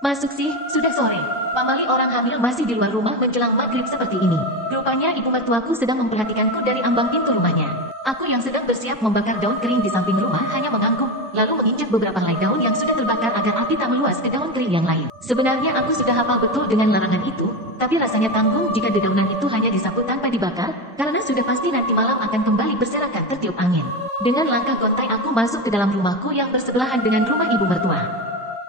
Masuk sih, sudah sore. Pamali orang hamil masih di luar rumah menjelang maghrib seperti ini. Rupanya ibu mertuaku sedang memperhatikanku dari ambang pintu rumahnya. Aku yang sedang bersiap membakar daun kering di samping rumah hanya mengangguk, lalu menginjak beberapa helai daun yang sudah terbakar agar api tak meluas ke daun kering yang lain. Sebenarnya aku sudah hafal betul dengan larangan itu, tapi rasanya tanggung jika dedaunan itu hanya disapu tanpa dibakar, karena sudah pasti nanti malam akan kembali berserakan tertiup angin. Dengan langkah gontai aku masuk ke dalam rumahku yang bersebelahan dengan rumah ibu mertua.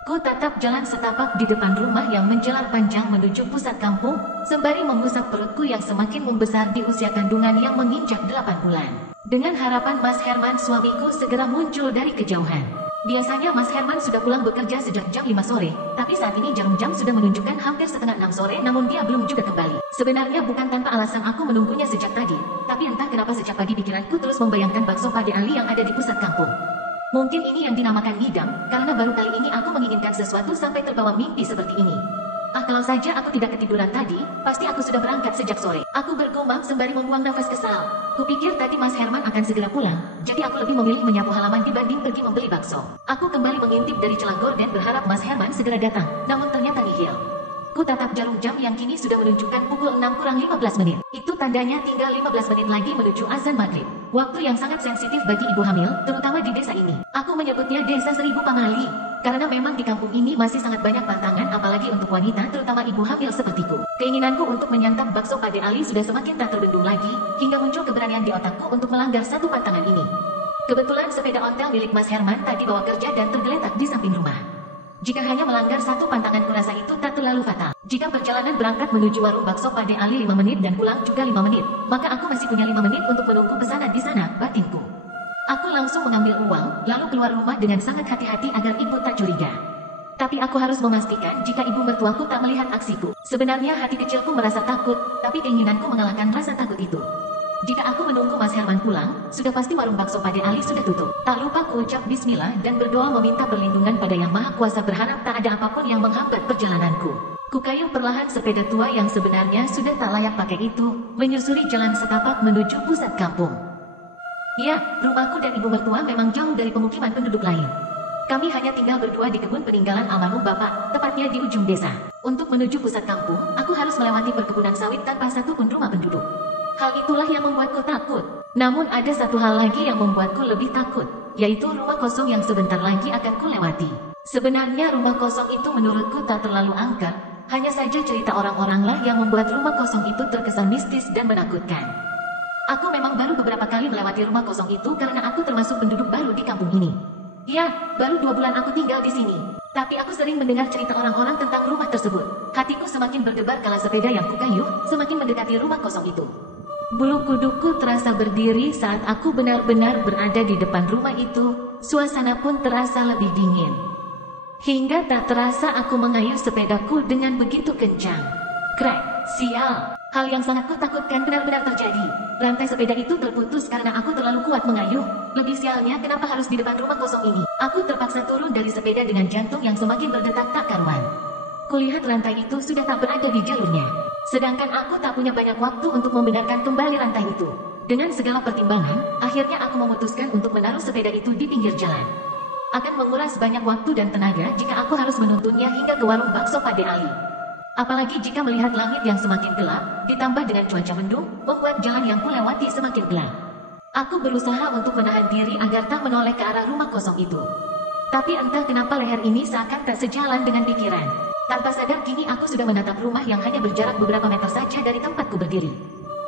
Ku tatap jalan setapak di depan rumah yang menjalar panjang menuju pusat kampung, sembari mengusap perutku yang semakin membesar di usia kandungan yang menginjak 8 bulan. Dengan harapan Mas Herman suamiku segera muncul dari kejauhan. Biasanya Mas Herman sudah pulang bekerja sejak jam 5 sore, tapi saat ini jarum jam sudah menunjukkan hampir setengah 6 sore namun dia belum juga kembali. Sebenarnya bukan tanpa alasan aku menunggunya sejak tadi, tapi entah kenapa sejak pagi pikiranku terus membayangkan bakso Pade Ali yang ada di pusat kampung. Mungkin ini yang dinamakan ngidam, karena baru kali ini aku menginginkan sesuatu sampai terbawa mimpi seperti ini. Kalau saja aku tidak ketiduran tadi, pasti aku sudah berangkat sejak sore. Aku bergumam sembari membuang nafas kesal. Kupikir tadi Mas Herman akan segera pulang, jadi aku lebih memilih menyapu halaman dibanding pergi membeli bakso. Aku kembali mengintip dari celah gorden berharap Mas Herman segera datang, namun ternyata nihil. Ku tatap jarum jam yang kini sudah menunjukkan pukul 6 kurang 15 menit. Itu tandanya tinggal 15 menit lagi menuju azan maghrib. Waktu yang sangat sensitif bagi ibu hamil, terutama di desa ini. Aku menyebutnya desa 1000 Pamali, karena memang di kampung ini masih sangat banyak pantangan apalagi untuk wanita terutama ibu hamil sepertiku. Keinginanku untuk menyantap bakso Pade Ali sudah semakin tak terbendung lagi, hingga muncul keberanian di otakku untuk melanggar satu pantangan ini. Kebetulan sepeda ontel milik Mas Herman tadi bawa kerja dan tergeletak di samping rumah. Jika hanya melanggar satu pantangan kurasa itu tak terlalu fatal. Jika perjalanan berangkat menuju warung bakso Pade Ali 5 menit dan pulang juga 5 menit, maka aku masih punya 5 menit untuk menunggu pesanan di sana, batinku. Aku langsung mengambil uang, lalu keluar rumah dengan sangat hati-hati agar ibu tak curiga. Tapi aku harus memastikan jika ibu mertuaku tak melihat aksiku. Sebenarnya hati kecilku merasa takut, tapi keinginanku mengalahkan rasa takut itu. Jika aku menunggu Mas Herman pulang, sudah pasti warung bakso Pade Ali sudah tutup. Tak lupa kuucap bismillah dan berdoa meminta perlindungan pada Yang Maha Kuasa berharap tak ada apapun yang menghambat perjalananku. Kukayuh perlahan sepeda tua yang sebenarnya sudah tak layak pakai itu, menyusuri jalan setapak menuju pusat kampung. Ya, rumahku dan ibu mertua memang jauh dari pemukiman penduduk lain. Kami hanya tinggal berdua di kebun peninggalan almarhum bapak, tepatnya di ujung desa. Untuk menuju pusat kampung, aku harus melewati perkebunan sawit tanpa satupun rumah penduduk. Hal itulah yang membuatku takut. Namun ada satu hal lagi yang membuatku lebih takut, yaitu rumah kosong yang sebentar lagi akan kulewati. Sebenarnya rumah kosong itu menurutku tak terlalu angker, hanya saja cerita orang-oranglah yang membuat rumah kosong itu terkesan mistis dan menakutkan. Aku memang baru beberapa kali melewati rumah kosong itu karena aku termasuk penduduk baru di kampung ini. Ya, baru 2 bulan aku tinggal di sini. Tapi aku sering mendengar cerita orang-orang tentang rumah tersebut. Hatiku semakin berdebar kala sepeda yang kukayuh semakin mendekati rumah kosong itu. Bulu kudukku terasa berdiri saat aku benar-benar berada di depan rumah itu. Suasana pun terasa lebih dingin. Hingga tak terasa aku mengayuh sepedaku dengan begitu kencang. Krek, sial. Hal yang sangat kutakutkan benar-benar terjadi. Rantai sepeda itu terputus karena aku terlalu kuat mengayuh. Lebih sialnya kenapa harus di depan rumah kosong ini. Aku terpaksa turun dari sepeda dengan jantung yang semakin berdetak tak karuan. Kulihat rantai itu sudah tak berada di jalurnya. Sedangkan aku tak punya banyak waktu untuk membenarkan kembali rantai itu. Dengan segala pertimbangan, akhirnya aku memutuskan untuk menaruh sepeda itu di pinggir jalan. Akan menguras banyak waktu dan tenaga jika aku harus menuntunnya hingga ke warung bakso Pade Ali. Apalagi jika melihat langit yang semakin gelap, ditambah dengan cuaca mendung, membuat jalan yang kulewati semakin gelap. Aku berusaha untuk menahan diri agar tak menoleh ke arah rumah kosong itu. Tapi entah kenapa leher ini seakan tak sejalan dengan pikiran. Tanpa sadar kini aku sudah menatap rumah yang hanya berjarak beberapa meter saja dari tempatku berdiri.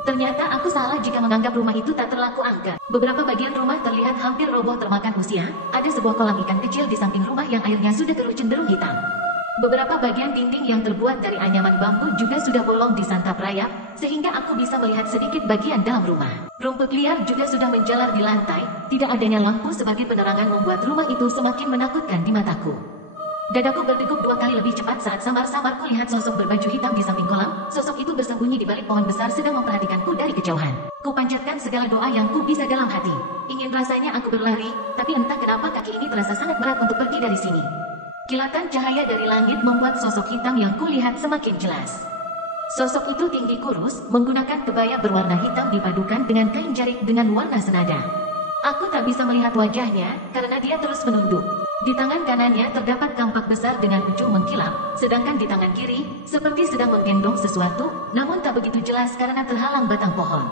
Ternyata aku salah jika menganggap rumah itu tak terlaku angker. Beberapa bagian rumah terlihat hampir roboh termakan usia. Ada sebuah kolam ikan kecil di samping rumah yang airnya sudah keruh cenderung hitam. Beberapa bagian dinding yang terbuat dari anyaman bambu juga sudah bolong disantap rayap, sehingga aku bisa melihat sedikit bagian dalam rumah. Rumput liar juga sudah menjalar di lantai. Tidak adanya lampu sebagai penerangan membuat rumah itu semakin menakutkan di mataku. Dadaku berdegup 2 kali lebih cepat saat samar-samar kulihat sosok berbaju hitam di samping kolam. Sosok itu bersembunyi di balik pohon besar sedang memperhatikanku dari kejauhan. Kupanjatkan segala doa yang ku bisa dalam hati. Ingin rasanya aku berlari, tapi entah kenapa kaki ini terasa sangat berat untuk pergi dari sini. Kilatan cahaya dari langit membuat sosok hitam yang kulihat semakin jelas. Sosok itu tinggi kurus, menggunakan kebaya berwarna hitam dipadukan dengan kain jarik dengan warna senada. Aku tak bisa melihat wajahnya, karena dia terus menunduk. Di tangan kanannya terdapat kampak besar dengan ujung mengkilap, sedangkan di tangan kiri, seperti sedang menggendong sesuatu, namun tak begitu jelas karena terhalang batang pohon.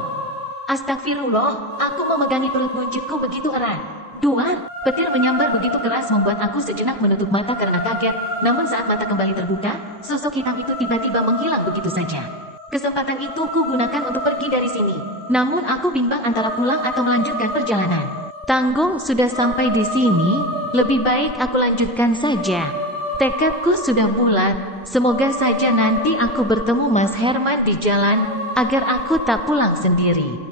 Astagfirullah, aku memegangi perut buncitku begitu erat. Dua, petir menyambar begitu keras membuat aku sejenak menutup mata karena kaget, namun saat mata kembali terbuka, sosok hitam itu tiba-tiba menghilang begitu saja. Kesempatan itu ku gunakan untuk pergi dari sini, namun aku bimbang antara pulang atau melanjutkan perjalanan. Tanggung sudah sampai di sini, lebih baik aku lanjutkan saja. Tekadku sudah bulat, semoga saja nanti aku bertemu Mas Herman di jalan, agar aku tak pulang sendiri.